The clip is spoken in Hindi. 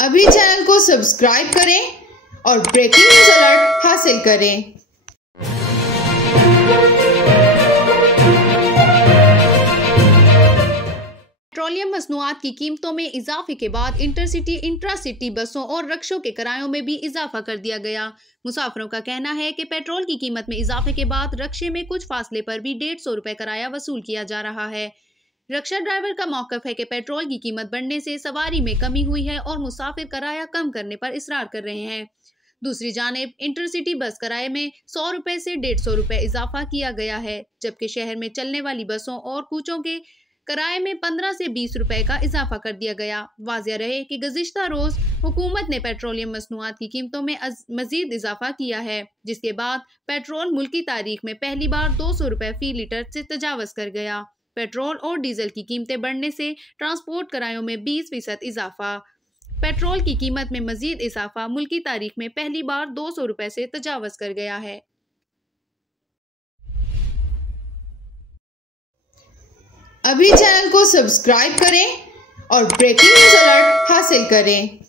अभी चैनल को सब्सक्राइब करें और ब्रेकिंग न्यूज अलर्ट हासिल करें। पेट्रोलियम मसनूआत की कीमतों में इजाफे के बाद इंटरसिटी इंट्रासिटी बसों और रक्षों के किरायों में भी इजाफा कर दिया गया। मुसाफिरों का कहना है कि पेट्रोल की कीमत में इजाफे के बाद रक्षे में कुछ फासले पर भी 150 रुपए किराया वसूल किया जा रहा है। रक्षा ड्राइवर का मौकफ है कि पेट्रोल की कीमत बढ़ने से सवारी में कमी हुई है और मुसाफिर किराया कम करने पर इसरार कर रहे हैं। दूसरी जानिब इंटरसिटी बस किराए में 100 रुपए से 150 रुपए इजाफा किया गया है, जबकि शहर में चलने वाली बसों और कूचों के किराए में 15 से 20 रुपए का इजाफा कर दिया गया। वाज़िया रहे कि गुज़िश्ता रोज हुकूमत ने पेट्रोलियम मसनूआत की कीमतों में मजीद इजाफा किया है, जिसके बाद पेट्रोल मुल्की तारीख में पहली बार 200 रुपए फी लीटर से तजावज़ कर गया। पेट्रोल और डीजल की कीमतें बढ़ने से ट्रांसपोर्ट किरायों में 20% इजाफा। पेट्रोल की कीमत में मजीद इजाफा मुल्की तारीख में पहली बार 200 रुपए से तजावज़ कर गया है। अभी चैनल को सब्सक्राइब करें और ब्रेकिंग न्यूज अलर्ट हासिल करें।